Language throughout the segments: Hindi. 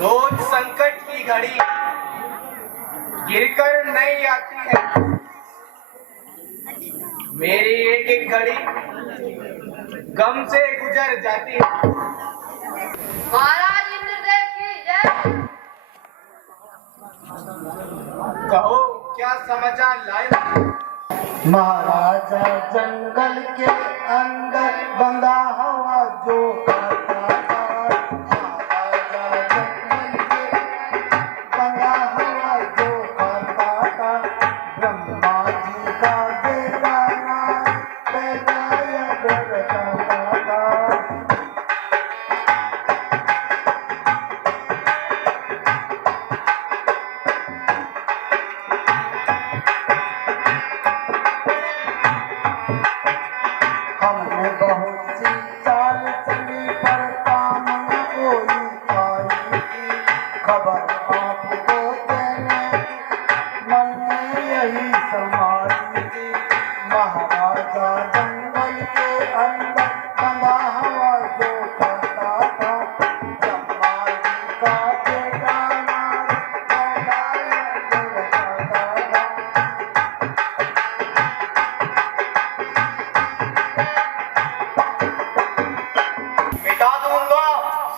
रोज संकट की घड़ी गिरकर नहीं आती है, मेरी एक एक घड़ी गम से गुजर जाती है। महाराज इंद्रदेव की जय। कहो क्या समाचार लाए? महाराजा जंगल के अंदर बंधा हुआ जो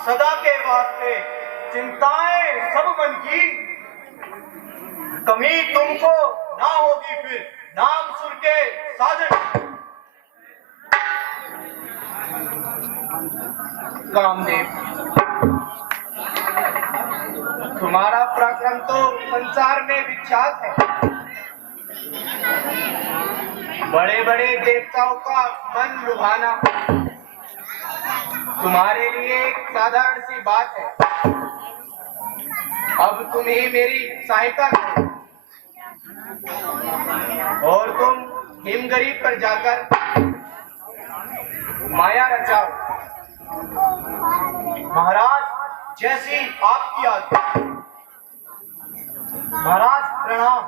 सदा के वास्ते चिंताएं सब मन की, कमी तुमको ना होगी फिर नाम सुर के साजन। कामदेव तुम्हारा पराक्रम तो संसार में विख्यात है। बड़े बड़े देवताओं का मन लुभाना तुम्हारे लिए एक साधारण सी बात है। अब तुम ही मेरी सहायता करो और तुम हिमगिरी पर जाकर माया रचाओ। महाराज, जैसी आपकी आज्ञा। महाराज प्रणाम।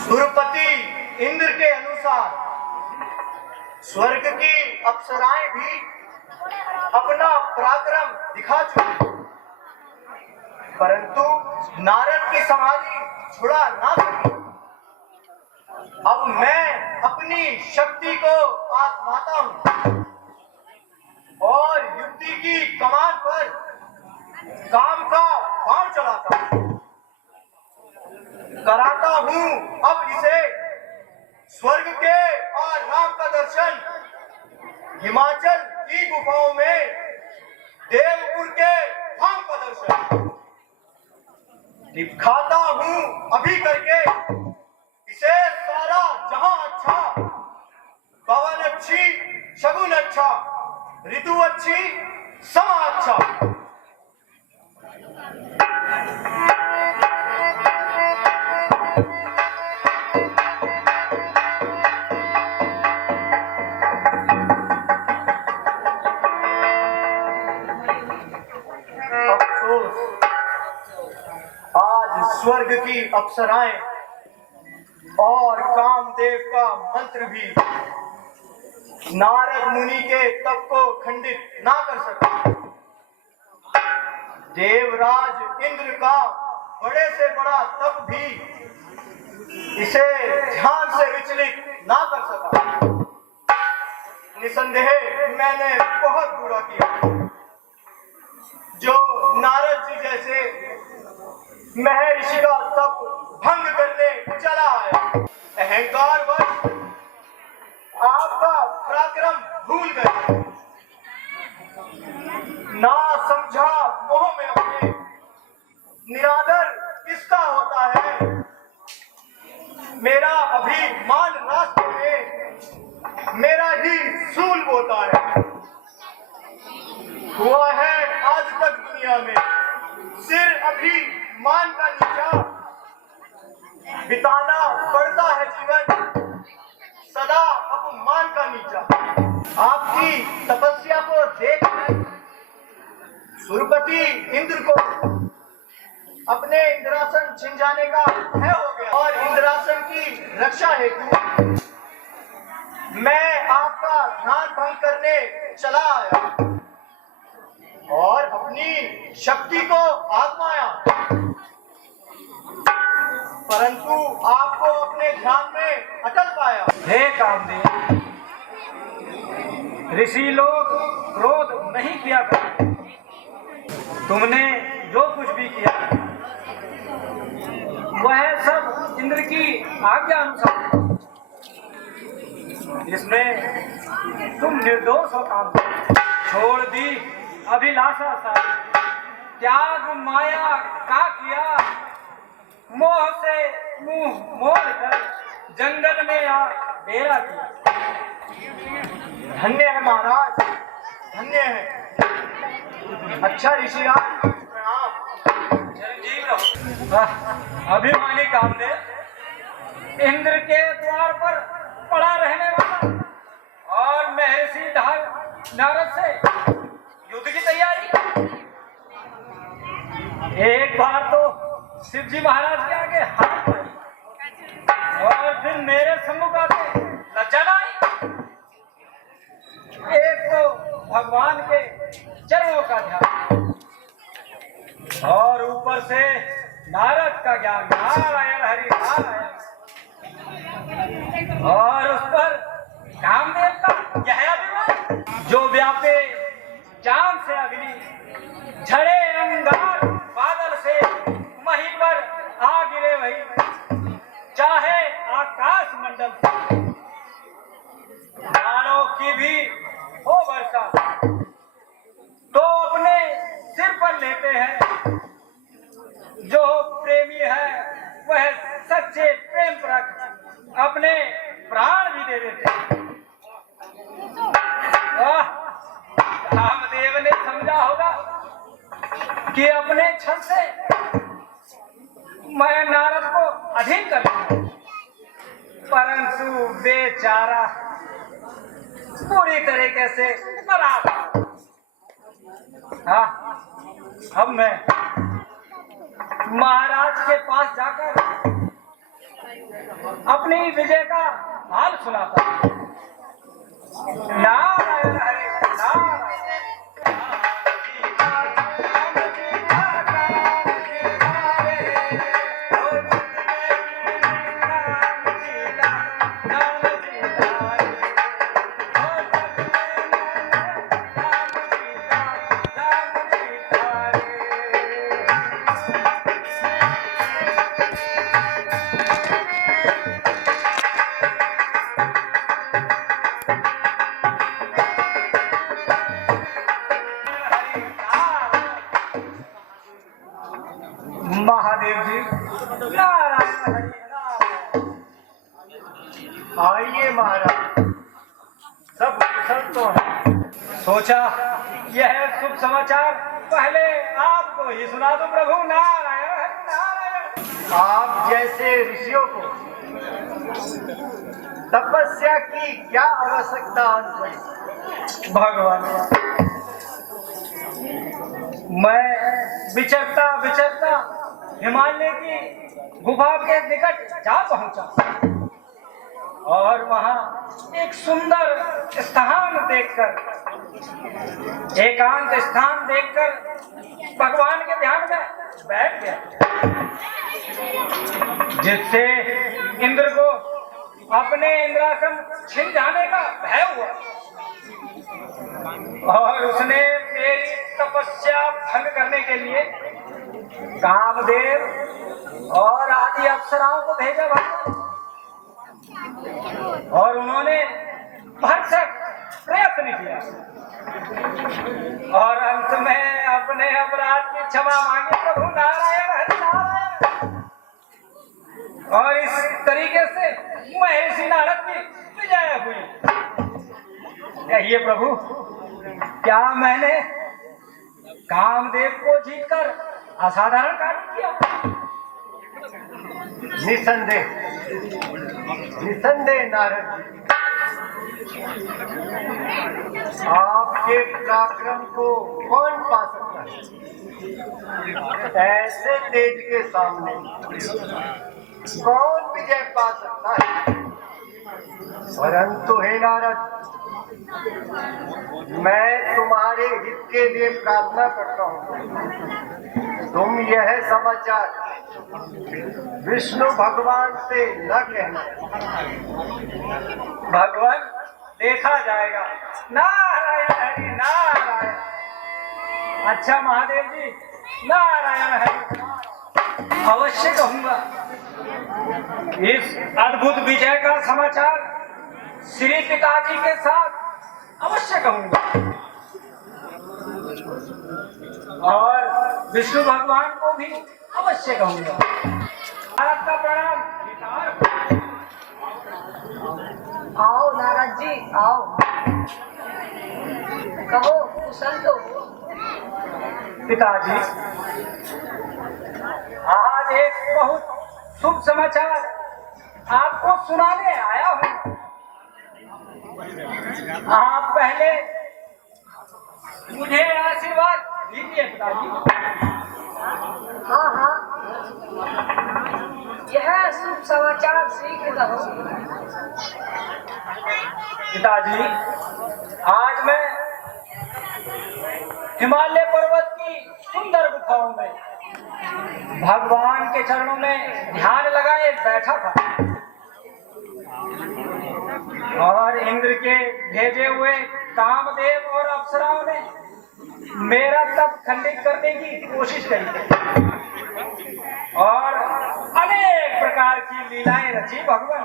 सुरपति इंद्र के अनुसार स्वर्ग की अप्सराएं भी अपना पराक्रम दिखा चुकी, परंतु नारद की समाधि छुड़ा ना सकी। अब मैं अपनी शक्ति को आजमाता हूँ और युक्ति की कमान पर काम का बाण चलाता हूँ। कराता हूँ अब इसे स्वर्ग के और राम का दर्शन हिमाचल की गुफाओं में देवपुर के धाम का दर्शन दिखाता हूँ अभी करके इसे सारा जहां अच्छा। पवन अच्छी, शगुन अच्छा, ऋतु अच्छी, समा अच्छा। स्वर्ग की अप्सराएं और कामदेव का मंत्र भी नारद मुनि के तप को खंडित ना कर सका। देवराज इंद्र का बड़े से बड़ा तप भी इसे ध्यान से विचलित ना कर सका। निसंदेह मैंने बहुत बुरा किया जो नारद जी जैसे महर्षि का तप भंग करने चला आया। अहंकारवश आपका पराक्रम भूल गए, ना समझा मोह में अपने निरादर किसका होता है। मेरा अभिमान रास्ते में मेरा ही सूल बोता है। हुआ है आज तक दुनिया में सिर अभी मान का नीचा, बिताना पड़ता है जीवन सदा अपमान का नीचा। आपकी तपस्या को देखकर सुरपति इंद्र को अपने इंद्रासन छिन जाने का भय हो गया और इंद्रासन की रक्षा हेतु मैं आपका ध्यान भंग करने चला आया और अपनी शक्ति को आजमाया, परंतु आपको अपने ध्यान में अटल पाया। हे कामदेव, ऋषि लोग क्रोध नहीं किया करते। तुमने जो कुछ भी किया वह सब इंद्र की आज्ञा अनुसार। इसमें तुम निर्दोष हो कामदेव। छोड़ दी अभिलाषा सारी, त्याग माया का किया, मोह से मुंह मोड़ कर जंगल में आ डेरा किया। धन्य है महाराज, धन्य है। अच्छा ऋषिराज प्रणाम। चिरंजीव रहो। अभिमानी कामदेव, इंद्र के द्वार पर पड़ा रहने वाला और महर्षि नारद से युद्ध की तैयारी। एक बार तो शिव जी महाराज के आगे हाथ पाई और फिर मेरे सम्मुख आते लज्जा ना आई। एक तो भगवान के चरणों का ध्यान, और ऊपर से नारद का ज्ञान, नारायण हरि नारायण। और उस पर कामदेव का यह अभिमान, जो व्यापे चांद से अग्नि, झड़े अंगार बादल से, मही पर आ गिरे वही, चाहे आकाश मंडल से, बाणों की भी हो वर्षा, तो अपने सिर पर लेते हैं। जो प्रेमी है वह सच्चे प्रेम परक अपने प्राण भी दे देते हैं। रामदेव ने समझा होगा कि अपने छल से मैं नारद को अधीन कर लूं, परंतु बेचारा पूरी तरीके से नाराज। हाँ, अब मैं महाराज के पास जाकर अपनी विजय का हाल सुनाता हूं। नारायण हरि नारायण। महादेव जी नारायण हरि नारायण। आइए महाराज, सब कुशल तो है। सोचा यह शुभ समाचार पहले आपको ही सुना दो प्रभु। नारायण हरि नारायण। आप जैसे ऋषियों को तपस्या की क्या आवश्यकता पड़ी? भगवान, मैं विचरता विचरता हिमालय की गुफा के निकट जा पहुंचा और वहां एक सुंदर स्थान देखकर, एकांत स्थान देखकर भगवान के ध्यान में बैठ गया, जिससे इंद्र को अपने इंद्रासन छिन जाने का भय हुआ और उसने मेरी तपस्या भंग करने के लिए कामदेव और आदि अप्सराओं को भेजा भगवान, और उन्होंने भरसक प्रयत्न किया और अंत में अपने अपराध की क्षमा मांगी प्रभु। नारायण हरि नारायण। और इस तरीके से महर्षि नारद की विजय हुई। कहिए प्रभु, क्या मैंने कामदेव को जीतकर असाधारण कार्य किया? निसंदेह, निसंदेह नारद जी, आपके पराक्रम को कौन पा सकता है? ऐसे तेज के सामने कौन विजय पा सकता है? परंतु हे नारद, मैं तुम्हारे हित के लिए प्रार्थना करता हूँ। तुम यह समाचार विष्णु भगवान से न कहना। भगवान, देखा जाएगा। नारायण हरि नारायण। अच्छा महादेव जी, नारायण हरि। अवश्य कहूंगा, इस अद्भुत विजय का समाचार श्री पिताजी के साथ अवश्य कहूंगा और विष्णु भगवान को भी अवश्य कहूंगा। आपका प्रणाम। आओ नारद जी आओ, कहो कुशल तो। पिताजी, आज एक बहुत शुभ समाचार आपको सुनाने आया हूँ। आप पहले मुझे आशीर्वाद दीजिए पिताजी। हाँ हाँ, यह शुभ समाचार शीघ्र कहो। पिताजी, आज मैं हिमालय पर्वत की सुंदर गुफाओं में भगवान के चरणों में ध्यान लगाए बैठा था और इंद्र के भेजे हुए कामदेव और अप्सराओं ने मेरा तप खंडित करने की कोशिश करी और अनेक प्रकार की लीलाएं रची भगवान,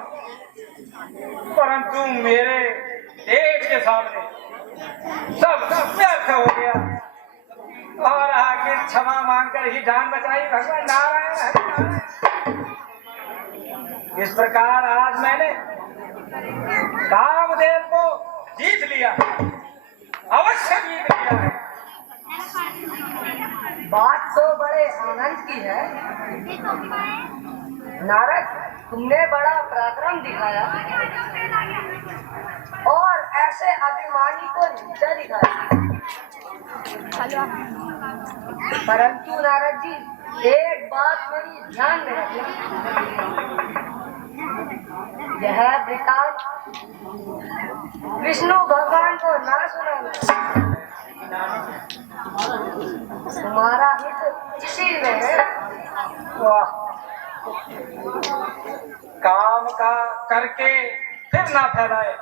परंतु मेरे तेज के सामने सब व्यर्थ हो गया और आखिर क्षमा मांगकर ही जान बचाई भगवान। नारायण हरि नारायण। इस प्रकार आज मैंने कामदेव को जीत लिया, अवश्य जीत लिया है। बात तो बड़े आनंद की है नारद, तुमने बड़ा पराक्रम दिखाया और ऐसे अभिमानी को नीचा दिखाया। परंतु नारद जी, एक बात मेरी ध्यान में रखना, यह वृतांत विष्णु भगवान को ना सुनाना। तुम्हारा हित इसी में है। वाह, काम का करके फिर ना फैलाए,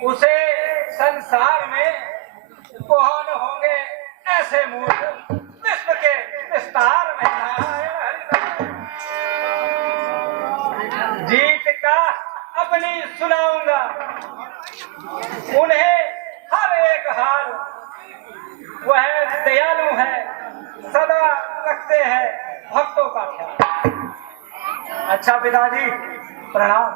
उसे संसार में कौन होंगे ऐसे मूर्ख, विश्व के विस्तार में। नारायण हरि नारायण। जीत का अपनी सुनाऊंगा, उन्हें हर एक हाल वह दयालु है, सदा रखते हैं भक्तों का ख्याल। अच्छा पिताजी, प्रणाम।